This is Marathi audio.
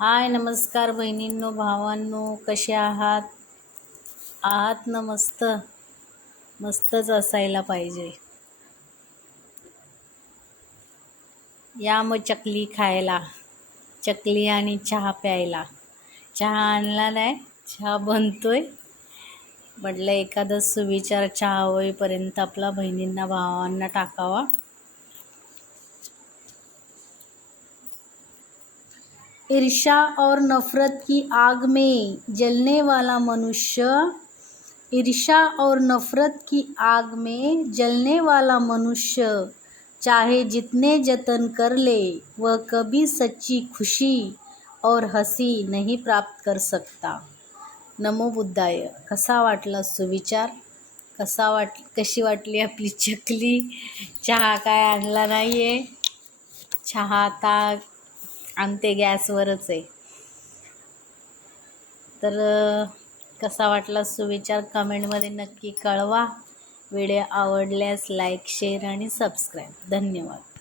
हाय नमस्कार बहिणींनो भावांनो, कसे आहात? आहात ना मस्त? मस्तच असायला पाहिजे. या मग चकली खायला, चकली आणि चहा प्यायला. चहा आणला नाही, चहा बनतोय. म्हटलं एखादा सुविचार चहा होईपर्यंत आपला बहिणींना भावांना टाकावा. ईर्ष्या और नफरत की आग में जलने वाला मनुष्य, ईर्ष्या और नफरत की आग में जलने वाला मनुष्य चाहे जितने जतन कर ले वह कभी सच्ची खुशी और हसी नहीं प्राप्त कर सकता. नमो बुद्धाय. कसा वाटला सुविचार? कशी वाटली आपली चकली? चहा काय आणला नाही आहे. चहा आता आणते गॅसवरच आहे. तर कसा वाटला सुविचार कमेंटमध्ये नक्की कळवा. व्हिडिओ आवडल्यास लाईक, शेअर आणि सबस्क्राईब. धन्यवाद.